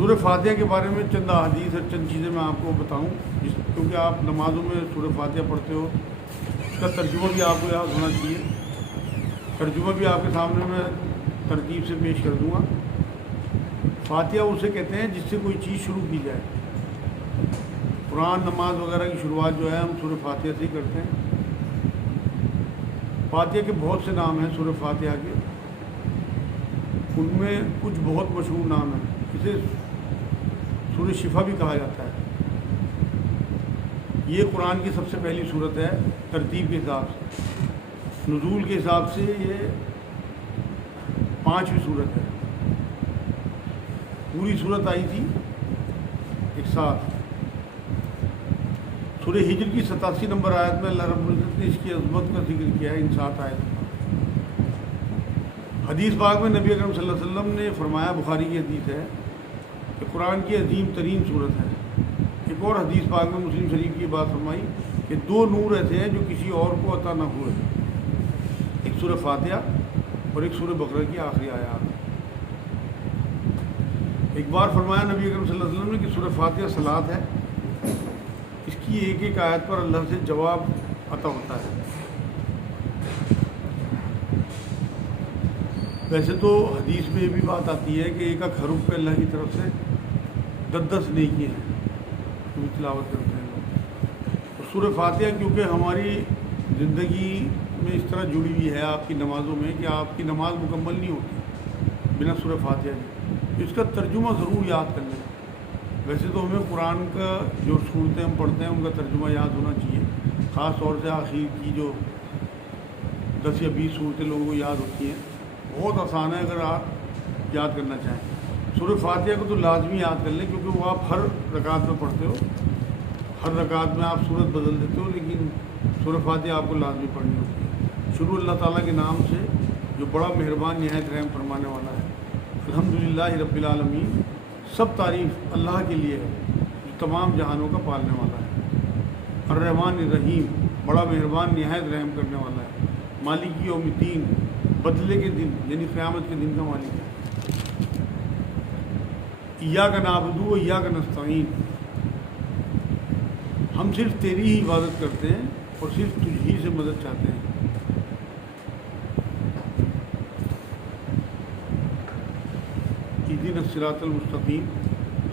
سورہ فاتحہ کے بارے میں چند احادیث اور چند چیزیں میں آپ کو بتاؤں، کیونکہ آپ نمازوں میں سورہ فاتحہ پڑھتے ہو، اس کا ترجمہ بھی آپ کو یاد ہونا چاہیے۔ ترجمہ بھی آپ کے سامنے میں ترتیب سے پیش کر دوں گا۔ فاتحہ اسے کہتے ہیں جس سے کوئی چیز شروع کی جائے۔ قرآن، نماز وغیرہ کی شروعات جو ہے ہم سورہ فاتحہ سے ہی کرتے ہیں۔ فاتحہ کے بہت سے نام ہیں سورہ فاتحہ کے، ان میں کچھ بہت مشہور نام ہیں۔ اسے سورہ شفا بھی کہا جاتا ہے۔ یہ قرآن کی سب سے پہلی صورت ہے ترتیب کے حساب سے۔ نزول کے حساب سے یہ 5ویں صورت ہے۔ پوری صورت آئی تھی ایک ساتھ۔ سورہ ہجر کی 87 نمبر آیت میں اللہ رب العزت نے اس کی عظمت کا ذکر کیا ہے ان 7 آیت میں۔ حدیث پاک میں نبی اکرم صلی اللہ علیہ وسلم نے فرمایا، بخاری کی حدیث ہے، کہ قرآن کی عظیم ترین صورت ہے۔ ایک اور حدیث پاک میں مسلم شریف کی بات فرمائی کہ 2 نور ایسے ہیں جو کسی اور کو عطا نہ ہوئے، ایک سورہ فاتحہ اور ایک سورہ بقرہ کی آخری آیات۔ ایک بار فرمایا نبی اکرم صلی اللہ علیہ وسلم نے کہ سورہ فاتحہ صلاۃ ہے، اس کی ایک ایک آیت پر اللہ سے جواب عطا ہوتا ہے۔ ویسے تو حدیث میں یہ بھی بات آتی ہے کہ ایک ایک حرف پہ اللہ کی طرف سے 10 نیکیاں ہیں جو تلاوت کرتے ہیں لوگ۔ اور سورہ فاتحہ کیونکہ ہماری زندگی میں اس طرح جڑی ہوئی ہے آپ کی نمازوں میں کہ آپ کی نماز مکمل نہیں ہوتی بنا سورہ فاتحہ کے، اس کا ترجمہ ضرور یاد کر لیں۔ ویسے تو ہمیں قرآن کا جو صورتیں ہم پڑھتے ہیں ان کا ترجمہ یاد ہونا چاہیے، خاص طور سے آخر کی جو 10 یا 20 صورتیں لوگوں کو یاد ہوتی ہیں، بہت آسان ہے اگر آپ یاد کرنا چاہیں۔ سورہ فاتحہ کو تو لازمی یاد کر لیں کیونکہ وہ آپ ہر رکعت میں پڑھتے ہو، ہر رکعت میں آپ صورت بدل دیتے ہو، لیکن سورہ فاتحہ آپ کو لازمی پڑھنی ہوتی ہے۔ شروع اللہ تعالیٰ کے نام سے جو بڑا مہربان نہایت رحم فرمانے والا ہے۔ الحمدللہ رب العالمین، سب تعریف اللہ کے لیے ہے جو تمام جہانوں کا پالنے والا ہے۔ الرحمن الرحیم، بڑا مہربان نہایت رحم کرنے والا ہے۔ مالک یوم الدین، بدلے کے دن یعنی قیامت کے دن کا مالک ہے۔ ایاک نعبد و ایاک نستعین، ہم صرف تیری ہی عبادت کرتے ہیں اور صرف تجھ ہی سے مدد چاہتے ہیں۔ اہدنا الصراط المستقیم،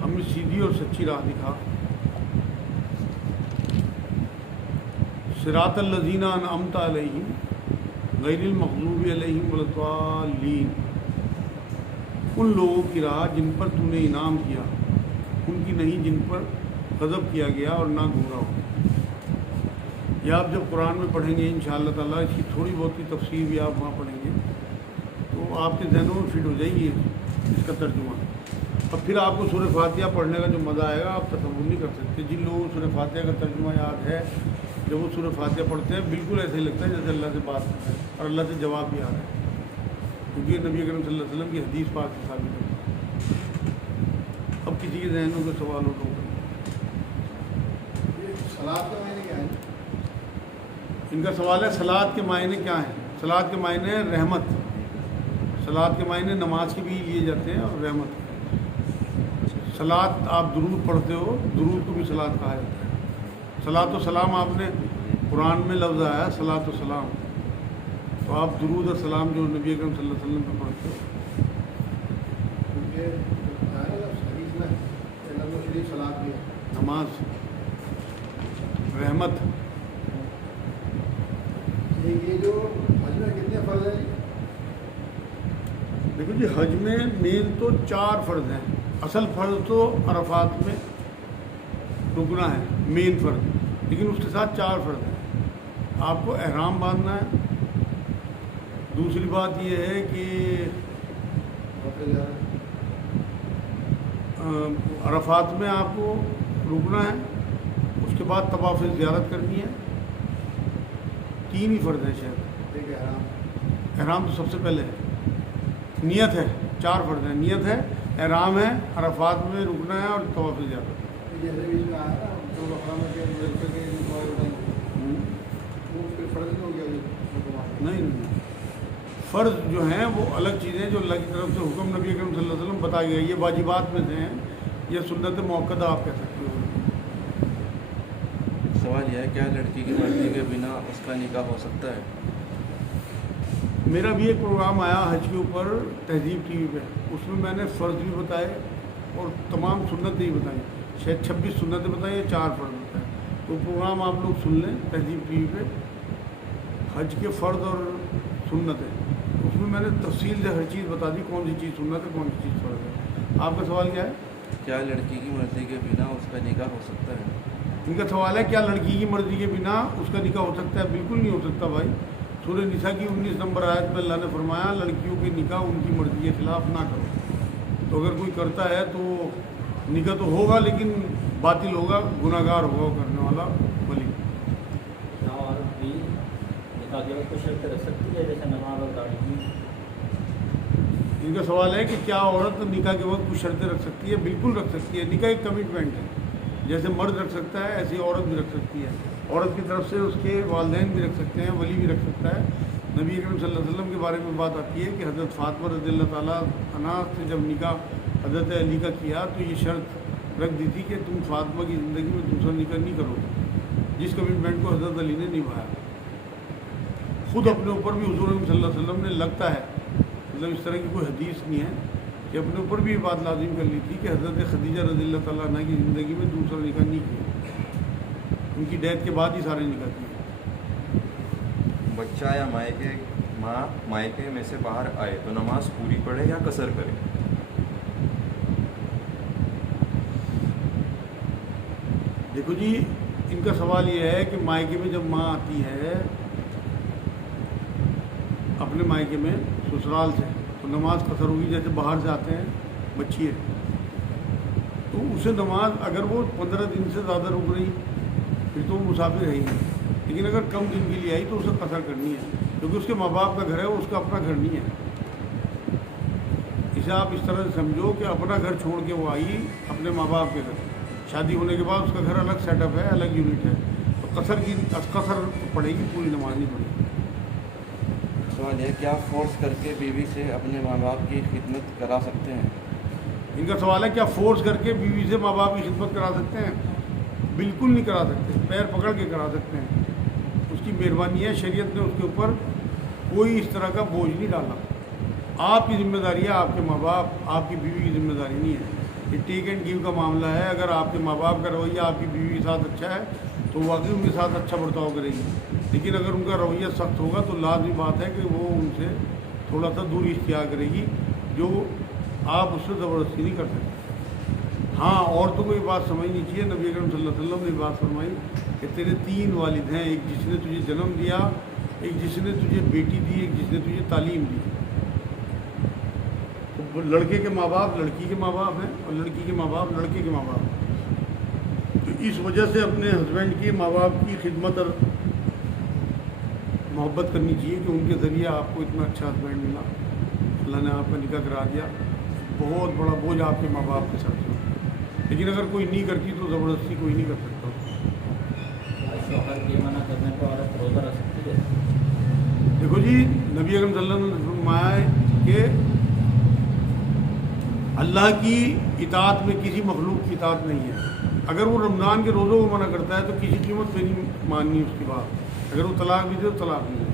ہمیں سیدھی اور سچی راہ دکھا۔ صراط الذین انعمت علیہم غیر المغضوب علیہم ولا الضالین، ان لوگوں کی راہ جن پر تو نے انعام کیا، ان کی نہیں جن پر غضب کیا گیا اور نہ گمراہ ہو۔ یہ آپ جب قرآن میں پڑھیں گے انشاءاللہ تعالیٰ، اس کی تھوڑی بہت کی تفسیر بھی آپ وہاں پڑھیں گے تو آپ کے ذہنوں میں فٹ ہو جائے گی اس کا ترجمہ۔ اب پھر آپ کو سورہ فاتحہ پڑھنے کا جو مزہ آئے گا آپ تصور نہیں کر سکتے۔ جن لوگوں کو سورہ فاتحہ کا ترجمہ یاد ہے، جب وہ سورہ فاتحہ پڑھتے ہیں بالکل ایسے ہی لگتا ہے جیسے اللہ سے بات کرتا ہے اور اللہ سے جواب بھی آ رہا ہے، کیونکہ نبی اکرم صلی اللہ علیہ وسلم کی حدیث پاک سے ثابت ہے۔ اب کسی کے ذہنوں کے سوال ہو تو صلاۃ کا معنی کیا ہے؟ ان کا سوال ہے صلاۃ کے معنی کیا ہیں؟ صلاۃ کے معنی ہے رحمت۔ صلاۃ کے معنی نماز کے بھی لیے جاتے ہیں اور رحمت۔ صلاۃ آپ درود پڑھتے ہو، درود کو بھی صلاۃ کہا جاتا ہے۔ صلاۃ و سلام آپ نے قرآن میں لفظ آیا ہے صلاۃ و سلام، تو آپ درود و سلام جو نبی اکرم صلی اللہ علیہ وسلم پہ پڑھتے ہو۔ صلاۃ بھی نماز، رحمت۔ یہ جو حج میں کتنے فرض ہیں؟ دیکھو جی، حج میں مین تو 4 فرض ہیں۔ اصل فرض تو عرفات میں رکنا ہے، مین فرض، لیکن اس کے ساتھ 4 فرض ہیں۔ آپ کو احرام باندھنا ہے، دوسری بات یہ ہے کہ عرفات میں آپ کو رکنا ہے، اس کے بعد طواف زیارت کرنی ہے۔ 3 ہی فرض ہیں شاید۔ ٹھیک ہے، احرام تو سب سے پہلے ہے، نیت ہے، 4 فرض ہیں، نیت ہے، احرام ہے، عرفات میں رکنا ہے اور طواف زیارت۔ جیسے بھی اس میں آیا نا جو بقرہ کے فرض نہیں ہو گیا نہیں، فرض جو ہیں وہ الگ چیزیں جو اللہ کی طرف سے حکم نبی اکرم صلی اللہ علیہ وسلم بتا گیا، یہ واجبات میں سے ہیں या सुन्नत मौक़दा आप कह सकते हो। सवाल यह है, क्या लड़की की मर्जी के बिना उसका निकाह हो सकता है? मेरा भी एक प्रोग्राम आया हज के ऊपर तहजीब टीवी पे, उसमें मैंने फ़र्ज़ भी बताए और तमाम सुन्नतें ही बताई, शायद 26 सुन्नतें बताई या 4 फ़र्ज़ बताए। तो प्रोग्राम आप लोग सुन लें तहजीब टीवी पे, हज के फ़र्ज़ और सुन्नतें, उसमें मैंने तफसील से हर चीज़ बता दी, कौन सी चीज़ सुन्नत है, कौन सी चीज़ फ़र्ज़ है। आपका सवाल क्या है? क्या लड़की की मर्जी के बिना उसका निकाह हो सकता है? इनका सवाल है क्या लड़की की मर्ज़ी के बिना उसका निकाह हो सकता है? बिल्कुल नहीं हो सकता भाई। सूरह निसा की 19 नंबर आयत में अल्लाह ने फरमाया लड़कियों के निकाह उनकी मर्ज़ी के ख़िलाफ़ ना करो। तो अगर कोई करता है तो निकाह तो होगा लेकिन बातिल होगा, गुनाहगार होगा करने वाला वली। और भी निकाह के वक्त कुछ शर्त रख सकती है, जैसे नमाज और दाढ़ी की? इनका सवाल है कि क्या औरत निकाह के वक्त कुछ शर्तें रख सकती है? बिल्कुल रख सकती है। निकाह एक कमिटमेंट है, जैसे मर्द रख सकता है ऐसे औरत भी रख सकती है। औरत की तरफ से उसके वालिदैन भी रख सकते हैं, वली भी रख सकता है। नबी अकरम सल्लल्लाहु अलैहि वसल्लम के बारे में बात आती है कि हज़रत फ़ातिमा रज़ियल्लाहु ताला अन्हा से जब निकाह हज़रत अली का किया तो ये शर्त रख दी थी कि तुम फ़ातिमा की ज़िंदगी में दूसरा निकाह नहीं करोगे, जिस कमिटमेंट को हज़रत अली ने निभाया। ख़ुद अपने ऊपर भी हुज़ूर सल्लल्लाहु अलैहि वसल्लम ने लगता है, मतलब इस तरह की कोई हदीस नहीं है, कि अपने ऊपर भी ये बात लाजिम कर ली थी कि हज़रत खदीजा रज़ियल्लाहु ताला अन्हा की ज़िंदगी में दूसरा निकाह नहीं किया, उनकी डेथ के बाद ही सारे निकाह किए। बच्चा या मायके में से बाहर आए तो नमाज पूरी पढ़े या कसर करे? देखो जी, इनका सवाल ये है कि मायके में जब माँ आती है अपने मायके में ससुराल से तो नमाज कसर होगी। जैसे बाहर से आते हैं बच्ची है तो उसे नमाज अगर वो 15 दिन से ज़्यादा रुक रही फिर तो वो मुसाफिर है ही नहीं, लेकिन अगर कम दिन के लिए आई तो उसे कसर करनी है, क्योंकि उसके माँ बाप का घर है, वो उसका अपना घर नहीं है। इसे आप इस तरह से समझो कि अपना घर छोड़ के वो आई अपने माँ बाप के घर, शादी होने के बाद उसका घर अलग सेटअप है, अलग यूनिट है, तो कसर पड़ेगी, पूरी नमाज नहीं पड़ेगी। सवाल यह, क्या फोर्स करके बीवी से अपने माँ बाप की खिदमत करा सकते हैं? इनका सवाल है क्या फोर्स करके बीवी से माँ बाप की खिदमत करा सकते हैं? बिल्कुल नहीं करा सकते, पैर पकड़ के करा सकते हैं, उसकी मेहरबानी है, शरीयत ने उसके ऊपर कोई इस तरह का बोझ नहीं डाला। आपकी जिम्मेदारी है, आपके माँ बाप, आपकी बीवी की जिम्मेदारी नहीं है। ये टेक एंड गिव का मामला है। अगर आपके माँ बाप का रवैया आपकी बीवी के साथ अच्छा है तो वाकई उनके साथ अच्छा बर्ताव करेगी, लेकिन अगर उनका रवैया सख्त होगा तो लाजमी बात है कि वो उनसे थोड़ा सा दूरी इख्तियार करेगी, जो आप उससे ज़बरदस्ती नहीं कर सकते। हाँ, औरतों को ये बात समझनी चाहिए, नबी अकरम सल्लल्लाहु अलैहि वसल्लम ने बात फरमाई कि तेरे 3 वालिद हैं, एक जिसने तुझे जन्म दिया, एक जिसने तुझे बेटी दी, एक जिसने तुझे तालीम दी। तो लड़के के माँ बाप लड़की के माँ बाप हैं और लड़की के माँ बाप लड़के के माँ बाप हैं। तो इस वजह से अपने हस्बैंड के माँ बाप की खिदमत और मोहब्बत करनी चाहिए कि उनके ज़रिए आपको इतना अच्छा हस्बैंड मिला, अल्लाह ने आपका निकाह करा दिया, बहुत बड़ा बोझ आपके माँ बाप के साथ। लेकिन अगर कोई नहीं करती तो ज़बरदस्ती कोई नहीं कर सकता। शौहर के मना करने पर औरत रोज़ा रख सकती है? देखो जी, नबी अकरम सल्लल्लाहु अलैहि वसल्लम ने फरमाया कि अल्लाह की इताअत में किसी मखलूक की इताअत नहीं है। अगर वो रमज़ान के रोज़ों को मना करता है तो किसी कीमत पे नहीं माननी उसकी बात, अगर वो तलाक भी दे तो तलाक नहीं है।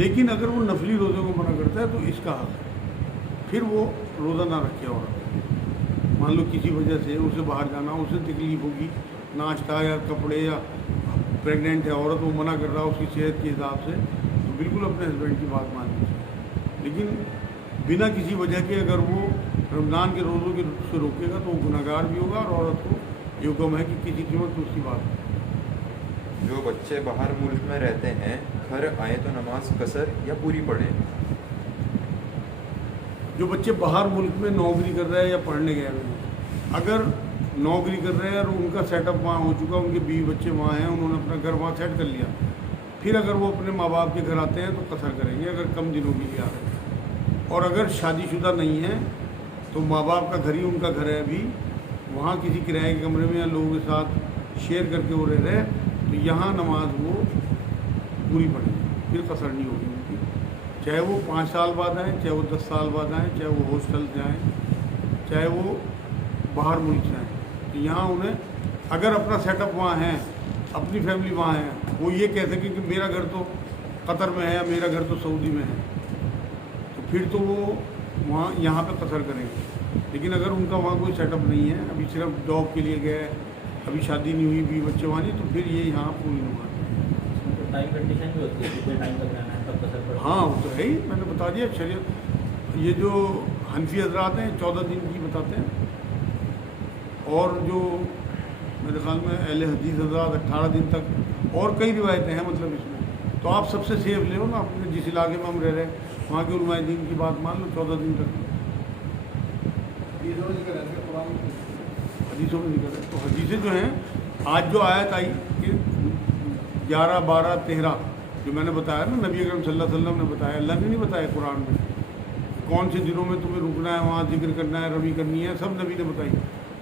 लेकिन अगर वो नफली रोज़ों को मना करता है तो इसका हक़ है, फिर वो रोज़ा ना रखे। और मान लो किसी वजह से उसे बाहर जाना, उसे तकलीफ़ होगी, नाश्ता या कपड़े, या प्रेग्नेंट है औरत, वो मना कर रहा है उसकी सेहत के हिसाब से, तो बिल्कुल अपने हस्बैंड की बात माननी चाहिए। लेकिन बिना किसी वजह के अगर वो रमज़ान के रोज़ों के से रोकेगा तो वो गुनहगार भी होगा, और औरत को ये हुक्म है कि किसी कीमत तो उसकी बात है। जो बच्चे बाहर मुल्क में रहते हैं, घर आए तो नमाज कसर या पूरी पढ़ें? जो बच्चे बाहर मुल्क में नौकरी कर रहे हैं या पढ़ने गए हुए हैं, अगर नौकरी कर रहे हैं और उनका सेटअप वहाँ हो चुका, उनके बीवी बच्चे वहाँ हैं, उन्होंने अपना घर वहाँ सेट कर लिया, फिर अगर वो अपने माँ बाप के घर आते हैं तो कसर करेंगे, अगर कम दिनों के लिए आ रहे हैं। और अगर शादीशुदा नहीं है तो माँ बाप का घर ही उनका घर है, अभी वहाँ किसी किराए के कमरे में या लोगों के साथ शेयर करके वो रह रहे हैं, तो यहाँ नमाज वो पूरी पढ़ेंगे, फिर कसर नहीं होगी उनकी। चाहे वो 5 साल बाद आएँ, चाहे वो 10 साल बाद आएँ, चाहे वो हॉस्टल जाएँ, चाहे वो बाहर मुल्क से हैं, तो यहाँ उन्हें अगर अपना सेटअप वहाँ है, अपनी फैमिली वहाँ है, वो ये कह सके कि मेरा घर तो कतर में है या मेरा घर तो सऊदी में है, तो फिर तो वो वहाँ यहाँ पे कसर करेंगे। लेकिन अगर उनका वहाँ कोई सेटअप नहीं है, अभी सिर्फ जॉब के लिए गए, अभी शादी नहीं हुई, भी बच्चे वहाँ नहीं, तो फिर ये यहाँ पूरी होगा। तो टाइम कंडीशन भी होती है, कितने टाइम तक रहना है, तब कसर पड़ता है। हाँ वो तो है ही, मैंने बता दिया शरीयत। ये जो हनफी हजरात हैं 14 दिन की बताते हैं, और जो मेरे ख्याल में अहले हदीस हजरात 18 दिन तक, और कई रिवायतें हैं मतलब इसमें। तो आप सबसे सेफ ले लो ना, अपने जिस इलाके में हम रह रहे हैं वहाँ के उलमाए दीन की बात मान लो, 14 दिन तक ये जो जिक्र है इसका कुरान में हदीसों में निकल है। तो हदीसें जो हैं, आज जो आयत आई कि 11, 12, 13 जो मैंने बताया ना, नबी अकरम सल्लल्लाहु अलैहि वसल्लम ने बताया, अल्लाह ने नहीं बताया कुरान में। कौन से दिनों में तुम्हें रुकना है, वहाँ जिक्र करना है, रवी करनी है, सब नबी ने बताई।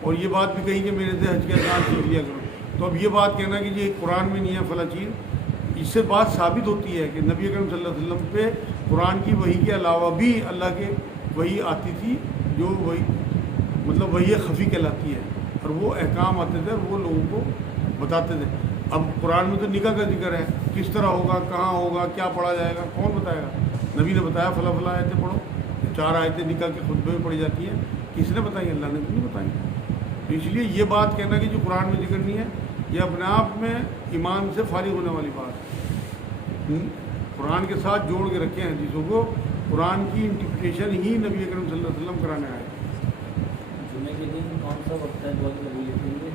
और ये बात भी कही कि मेरे से हज के अरकान सीख लिया करो। तो अब ये बात कहना कि ये कुरान में नहीं है फला चीज़, इससे बात साबित होती है कि नबी अकरम सल्लल्लाहु अलैहि वसल्लम पे कुरान की वही के अलावा भी अल्लाह के वही आती थी, जो वही मतलब वही खफ़ी कहलाती है, और वो अहकाम आते थे और वो लोगों को बताते थे। अब कुरान में तो निकाह का जिक्र है, किस तरह होगा, कहाँ होगा, क्या पढ़ा जाएगा, कौन बताएगा? नबी ने बताया फला फला आयतें पढ़ो, 4 आयतें निकाह के खुतबे में पढ़ी जाती हैं, किसने बताई? अल्लाह ने तो नहीं बताई। तो इसलिए ये बात कहना कि जो कुरान में जिक्र नहीं है, ये अपने आप में ईमान से फारिग होने वाली बात है। कुरान के साथ जोड़ के रखे हैं हदीसों को, कुरान की इंटरप्रिटेशन ही नबी अकरम सल्लल्लाहु अलैहि वसल्लम कराने आए। जुमे के दिन कौन सा वक्त है दुआ की कबूलियत के लिए?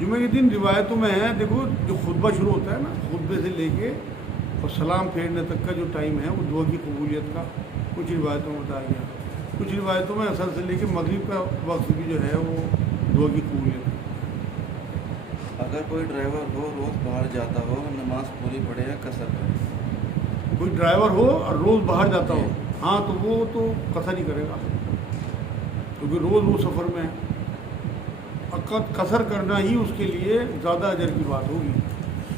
जुमे के दिन रिवायतों में है, देखो जो खुतबा शुरू होता है ना, खुतबे से लेके और सलाम फेरने तक का जो टाइम है वो दुआ की कबूलियत का कुछ रिवायतों में बताया गया। कुछ रिवायतों में असर से लेके मगरिब का वक्त भी जो है वो दुआ की कबूलियत। अगर कोई ड्राइवर हो, रोज़ बाहर जाता हो, नमाज पूरी पढ़े या कसर करे? कोई ड्राइवर हो और रोज़ बाहर जाता हो, हाँ तो वो तो कसर ही करेगा, क्योंकि रोज़ वो सफ़र में है। कसर करना ही उसके लिए ज़्यादा अजर की बात होगी।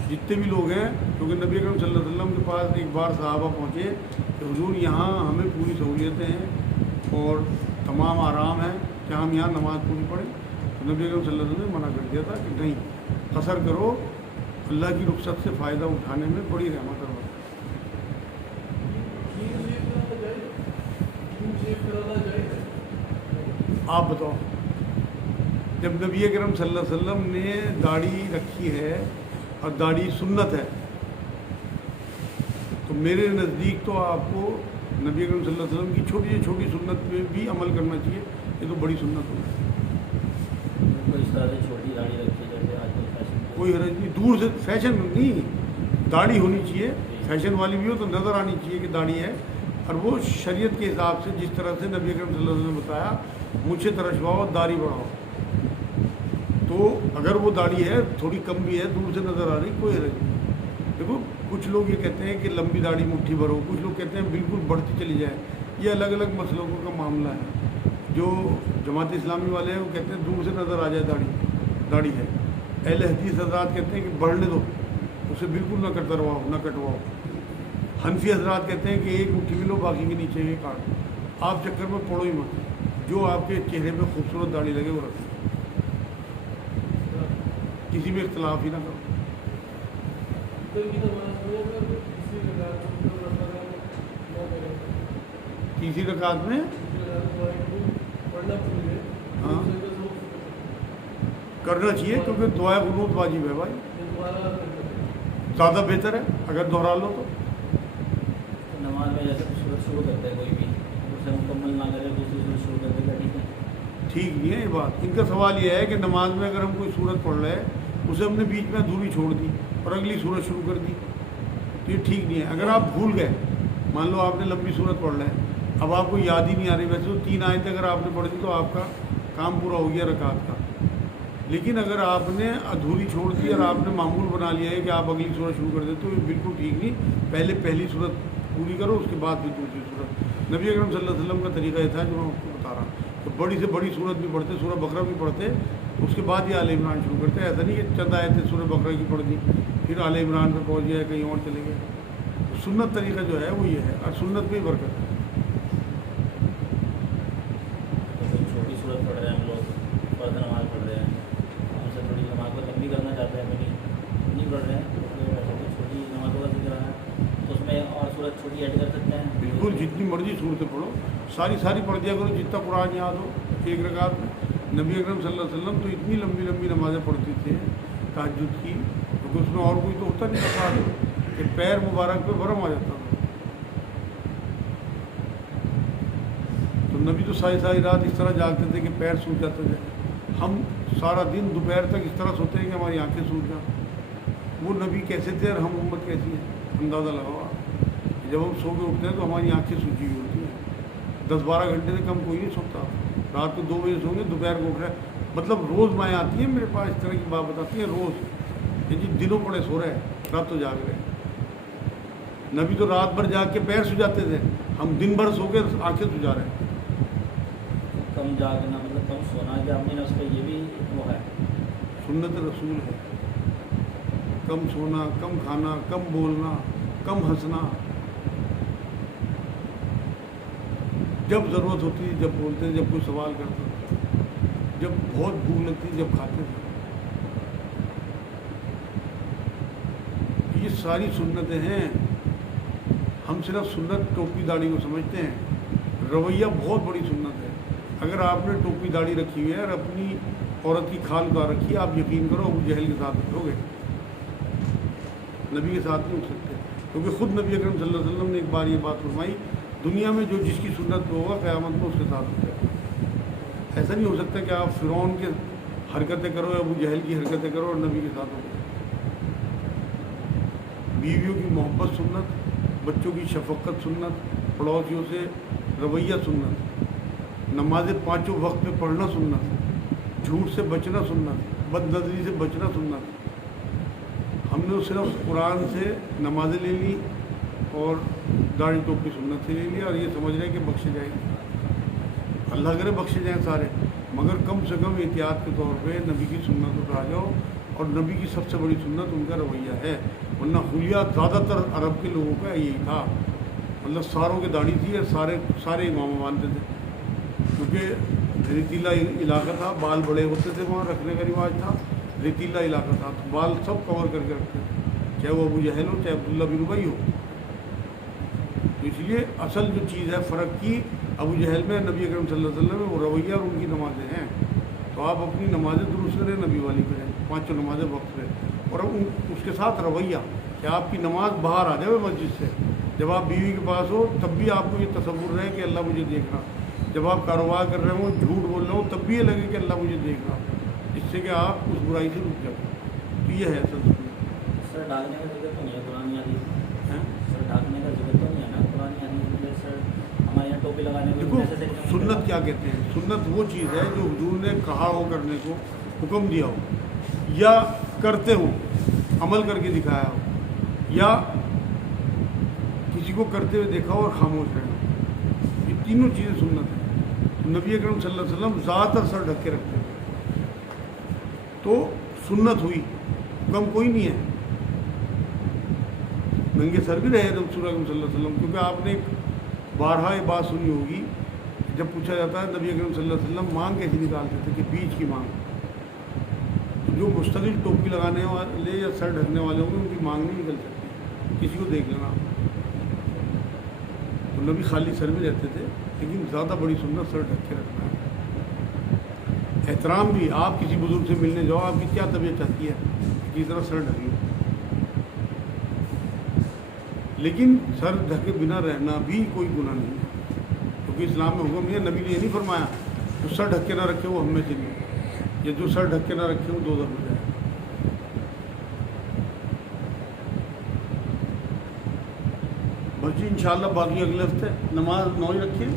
जितने भी लोग हैं, क्योंकि नबी अकरम सल्लल्लाहु अलैहि वसल्लम के पास एक बार सहाबा पहुँचे कि हुजूर यहाँ हमें पूरी सहूलियतें हैं और तमाम आराम है, क्या हम यहाँ नमाज़ पूरी पढ़ें? तो नबी अकरम सल्लल्लाहु अलैहि वसल्लम ने मना कर दिया था कि नहीं, कसर करो, अल्लाह की रुखसत से फ़ायदा उठाने में बड़ी रहमत है। आप बताओ, जब नबी अकरम सल्लल्लाहु अलैहि वसल्लम ने दाढ़ी रखी है और दाढ़ी सुन्नत है, तो मेरे नज़दीक तो आपको नबी अकरम सल्लल्लाहु अलैहि वसल्लम की छोटी से छोटी सुन्नत पे भी अमल करना चाहिए। ये तो बड़ी सुन्नत होगी। कोई इस तरह से छोटी दाढ़ी रखी जैसे आजकल फैशन में। कोई हरज नहीं, दूर से फैशन नहीं, दाढ़ी होनी चाहिए, फैशन वाली भी हो तो नज़र आनी चाहिए कि दाढ़ी है, और वो शरीयत के हिसाब से जिस तरह से नबी अकरम सल्लल्लाहु अलैहि वसल्लम ने बताया, मुझे तरशवाओ, दाढ़ी बढ़ाओ। तो अगर वो दाढ़ी है थोड़ी कम भी है, दूर से नज़र आ रही, कोई हरज नहीं। देखो कुछ लोग ये कहते हैं कि लंबी दाढ़ी मुट्ठी भर हो, कुछ लोग कहते हैं बिल्कुल बढ़ती चली जाए। ये अलग अलग मसलों का मामला है। जो जमात इस्लामी वाले हैं वो कहते हैं दूर से नज़र आ जाए दाढ़ी है। अहले हदीस हज़रात कहते हैं कि बढ़ने दो, उसे बिल्कुल ना कतरवाओ, ना कटवाओ। हनफी हज़रात कहते हैं कि एक मुट्ठी में लो, बाकी के नीचे ये काट। आप चक्कर में पड़ो ही मत, जो आपके चेहरे पे खूबसूरत दाढ़ी लगे वो रखें, किसी में इख्तलाफ ही ना करो। तीसरी रकात में हाँ करना चाहिए, क्योंकि दुआ कुनूत वाजिब है भाई, ज़्यादा बेहतर है अगर दोहरा लो तो। नमाज में जैसे सूरत शुरू करते हैं कोई भी, उसे मुकम्मल ना करे दूसरी सूरत शुरू करते हैं, ठीक है? ठीक नहीं है ये बात। इनका सवाल ये है कि नमाज में अगर हम कोई सूरत पढ़ रहे हैं, उसे हमने बीच में अधूरी छोड़ दी और अगली सूरत शुरू कर दी, तो ये ठीक नहीं है। अगर आप भूल गए, मान लो आपने लंबी सूरत पढ़ रहे हैं, अब आपको याद ही नहीं आ रही, वैसे तो 3 आयतें अगर आपने पढ़ दी तो आपका काम पूरा हो गया रकात का। लेकिन अगर आपने अधूरी छोड़ दी और आपने मामूल बना लिया है कि आप अगली सूरत शुरू कर देते, तो ये बिल्कुल ठीक नहीं। पहले पहली सूरत पूरी करो, उसके बाद फिर दूसरी सूरत। नबी अकरम सल्लल्लाहु अलैहि वसल्लम का तरीका ये था जो मैं आपको बता रहा हूँ। तो बड़ी से बड़ी सूरत भी पढ़ते, सूरह बकरा भी पढ़ते, उसके बाद ही आले इमरान शुरू करते। ऐसा नहीं कि चंद आयतें सूरह बकरा की पढ़ दी, फिर आले इमरान पे पहुँच गया, कहीं और चले गए। तो सुन्नत तरीका जो है वो ये है, और सुन्नत में ही बरकत है। तो कोई छोटी सूरत पढ़ रहे हैं हम लोग, मर्जी सूरतें पढ़ो, सारी पढ़ दिया करो जितना कुरान याद हो एक रकात में। नबी अकरम सल्लल्लाहु अलैहि वसल्लम तो इतनी लंबी लंबी नमाज़ें पढ़ते थे तहज्जुद की, क्योंकि उसमें और कोई तो होता नहीं था कि पैर मुबारक पे भरम आ जाता था। तो नबी तो सारी रात इस तरह जागते थे कि पैर सूज जाते थे। हम सारा दिन दोपहर तक इस तरह सोते हैं कि हमारी आंखें सूज जाएं। वो नबी कैसे थे और हम उम्मत कैसी है, अंदाज़ा लगाओ। जब हम सो के उठते हैं तो हमारी आंखें सूजी हुई होती हैं। 10-12 घंटे से कम कोई नहीं सोता। रात को 2 बजे सोंगे, दोपहर को उठ रहे हैं। मतलब रोज़ माएँ आती हैं मेरे पास, इस तरह की बात बताती हैं रोज़ कि जी दिनों पड़े सो रहे हैं, रात तो जाग रहे हैं। नबी तो रात भर जाग के पैर सुजाते थे, हम दिन भर सो के आँखें सुजा रहे हैं। कम जागना मतलब कम सोना कि अपनी नफ्स पे ये भी वो है। सुन्नत रसूल है, कम सोना, कम खाना, कम बोलना, कम हंसना। जब ज़रूरत होती थी जब बोलते, जब कोई सवाल करते, जब बहुत भूख लगती जब खाते थे। ये सारी सुन्नतें हैं। हम सिर्फ सुन्नत टोपी दाढ़ी को समझते हैं, रवैया बहुत बड़ी सुन्नत है। अगर आपने टोपी दाढ़ी रखी हुई है और अपनी औरत की खाल उतार रखी है, आप यकीन करो अबू जहल के साथ उठोगे, नबी के साथ नहीं उठ सकते। क्योंकि ख़ुद नबी अकरम सल्लल्लाहु अलैहि वसल्लम ने एक बार ये बात फरमाई, दुनिया में जो जिसकी सुन्नत पे होगा क़यामत में उसके साथ उठेगा। ऐसा नहीं हो सकता कि आप फ़िरौन के हरकतें करो, अबू जहल की हरकतें करो और नबी के साथ उठो। बीवियों की मोहब्बत सुन्नत, बच्चों की शफ़क़त सुन्नत, पड़ोसियों से रवैया सुन्नत, नमाज़ें 5 वक्त पे पढ़ना सुन्नत, झूठ से बचना सुन्नत, बदनज़री से बचना सुन्नत। हमने तो सिर्फ कुरान से नमाज़ें ले ली और दाढ़ी टोपी सुन्नत से ले लिया और ये समझ रहे हैं कि बख्शे जाएंगे। अल्लाह करे बख्शे जाएँ सारे, मगर कम से कम एहतियात के तौर पे नबी की सुन्नत उठा जाओ। और नबी की सबसे बड़ी सुन्नत उनका रवैया है, वरना हुलिया ज़्यादातर अरब के लोगों का यही था। मतलब सारों की दाढ़ी थी और सारे इमाम मानते थे, क्योंकि रेतीला इलाका था, बाल बड़े होते थे, वहाँ रखने का रिवाज था। रेतीला इलाका था तो बाल सब कवर करके रखते थे, चाहे वो अबू जहल हो चाहे अब्दुल्ला बिन उबई हो। तो इसलिए असल जो चीज़ है फ़र्क की अबू जहल में, नबी अकरम सल्लल्लाहु अलैहि वसल्लम में, वो रवैया और उनकी नमाज़ें हैं। तो आप अपनी नमाज़ें दुरुस्त करें, नबी वाली करें, 5 नमाज़ें वक्त पे, और उसके साथ रवैया कि आपकी नमाज बाहर आ जाए मस्जिद से। जब आप बीवी के पास हो तब भी आपको ये तसव्वुर रहे कि अल्लाह मुझे देख रहा। जब आप कारोबार कर रहे हो, झूठ बोल रहे हो, तब भी ये लगे कि अल्लाह मुझे देख रहा, जिससे कि आप उस बुराई से रुक जाओ। तो ये है असल सुन्नत। सर डालने का जरूरत तो नहीं है पुरानी हदीस हैं? सर ढाकने का जरूरत तो नहीं है ना पुरानी हदीस में। सर हमारे यहाँ टोपी लगाने को देखो जैसे सुन्नत क्या कहते हैं, सुन्नत वो चीज़ है जो हुजूर ने कहा हो करने को, हुक्म दिया हो, या करते हो, अमल करके दिखाया हो, या किसी को करते हुए देखा हो और खामोश रहना। ये तीनों चीज़ें सुन्नत हैं। नबी अकरम सल्लल्लाहु अलैहि वसल्लम ज़्यादातर सर ढक के रखते हैं, तो सुन्नत हुई, कम कोई नहीं है। नंगे सर भी रहे रसूल अकरम सल्लल्लाहु अलैहि वसल्लम, क्योंकि आपने बारहा ये बात सुनी होगी, जब पूछा जाता है नबी अकरम सल्लल्लाहु अलैहि वसल्लम मांग कैसे निकालते थे, कि बीच की मांग। तो जो मुस्तकिल टोपी लगाने वाले या सर ढकने वाले होंगे उनकी मांग नहीं निकल सकती, किसी को देख लेना। तो नबी खाली सर में रहते थे, लेकिन ज़्यादा बड़ी सुन्नत सर ढक के रखना है। एहतराम भी, आप किसी बुजुर्ग से मिलने जाओ, आपकी क्या तबीयत चाहती है किसी तरह सर ढक लो, लेकिन सर ढके बिना रहना भी कोई गुनाह नहीं है, क्योंकि इस्लाम में हुक्म है, नबी ने ये नहीं फरमाया जो सर ढक के ना रखे वो हम में से नहीं, या जो सर ढक के ना रखे वो 2 दर में जाए। बस जी इंशाअल्लाह बाकी अगले हफ्ते नमाज 9 ही रखिए।